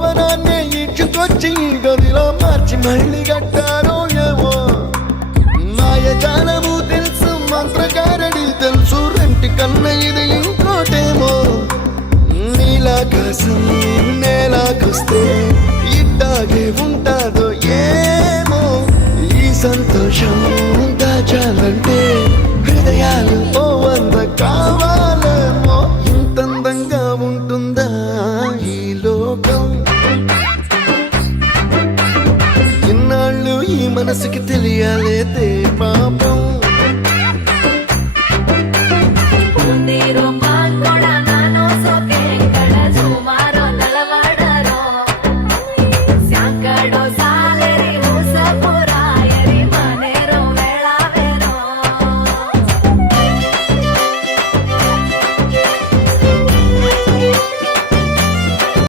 భవనాన్ని ఇచ్చుకొచ్చి గదిలో మార్చి మళ్ళీ కట్టారో ఏమో మాయజాలము తెలుసు మంత్రకారడి తెలుసు రెంటి కన్న ఇది ఇంకోటేమో నీలాకాశం నేలాకొస్తే ఇట్టాగే ఉంటా